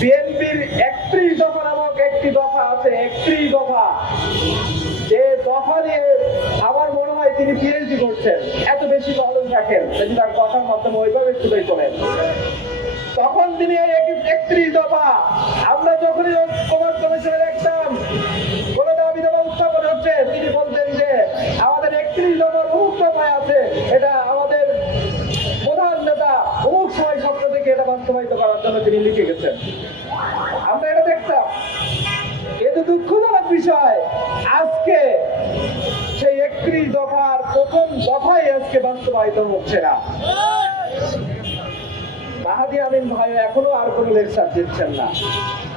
বিএনপির 31 দফা নামক একটি দফা আছে, 31 দফা, যে দফা নিয়ে আমার মনে হয় তিনি পিএইচডি করছেন, এত বেশি নলেজ রাখেন যদি তার কথার মাধ্যমে ওইভাবে শুধুই করেন। তখন তিনি এই 31 দফা আমরা যখনই কমার কমিশনে দেখতাম কোন দাবি দাবা উত্থাপন হচ্ছে, তিনি বলতেন যে আমাদের 31 দফা অমুক দফায় আছে, এটা আমাদের প্রধান নেতা অমুক সময় স্বপ্ন থেকে এটা বাস্তবায়িত করার জন্য তিনি লিখে গেছেন। আমরা এটা দেখতাম। কিন্তু দুঃখজনক বিষয়, আজকে সেই 31 দফার প্রথম দফাই আজকে বাস্তবায়িত হচ্ছে না। মাহাদি আমিন ভাই এখনো আর কোনো লেকচার দিচ্ছেন না।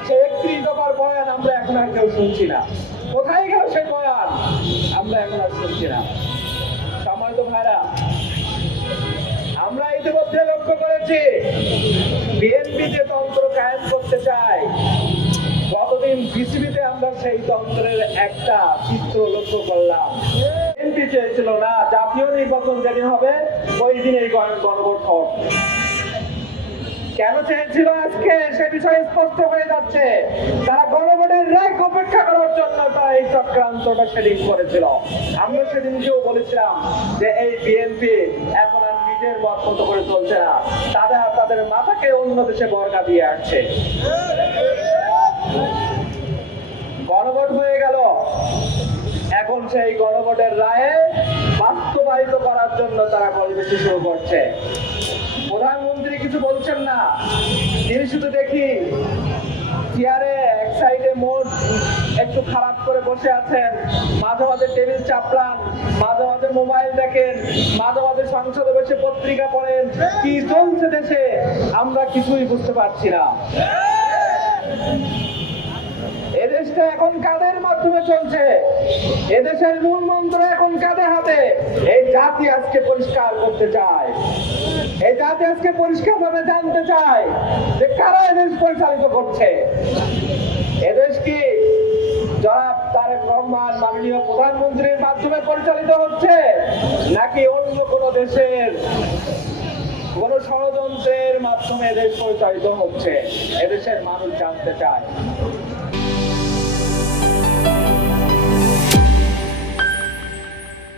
সেই 31 দফার বয়ান আমরা এখন আর কেউ শুনছি না। কোথায় গেল সেই বয়ান আমরা এখন আর শুনছি না। সম্মানিত ভাইরা, আমরা ইতিমধ্যে লক্ষ্য করেছি বিএনপি যে তন্ত্র কায়েম করতে চায়, গতদিন বিসিবিতে আমরা সেই তন্ত্রের একটা চিত্র লক্ষ্য করলাম। বিএনপি চেয়েছিল না জাতীয় নির্বাচন যেদিন হবে ওই দিন এই গণভোট হোক। কেন চেয়েছিল আজকে সে বিষয়ে স্পষ্ট হয়ে যাচ্ছে। তারা গণভোটের রায় অপেক্ষা করার জন্য তারা এই চক্রান্তটা সেদিন করেছিল। আমরা সেদিনকেও বলেছিলাম যে এই বিএনপি এখন আর নিজের মত মতো করে চলছে না, তাদের মাথাকে অন্য দেশে বর্গা দিয়ে আসছে। গণভোট হয়ে গেল, এখন সেই গণভোটের রায়ে বাস্তবায়িত করার জন্য তারা কলবেশি শুরু করছে। প্রধানমন্ত্রী কিছু বলছেন না, তিনি শুধু দেখি চেয়ারে এক সাইডে মোট একটু খারাপ করে বসে আছেন, মাঝে মাঝে টেবিল চাপড়ান, মাঝে মাঝে মোবাইল দেখেন, মাঝে মাঝে সংসদে বসে পত্রিকা পড়েন। কি চলছে দেশে আমরা কিছুই বুঝতে পারছি না। এদেশটা এখন কাদের মাধ্যমে চলছে? এদেশের মূল মন্ত্র এখন কাদের হাতে? এই জাতি আজকে পরিষ্কার করতে চায়, এই জাতি আজকে পরিষ্কার ভাবে জানতে চায় যে কারা এদেশ পরিচালিত করছে। এদেশ কি জনাব তারেক রহমান মাননীয় প্রধানমন্ত্রীর মাধ্যমে পরিচালিত হচ্ছে, নাকি অন্য কোন দেশের কোন ষড়যন্ত্রের মাধ্যমে এদেশ পরিচালিত হচ্ছে? এদেশের মানুষ জানতে চায়।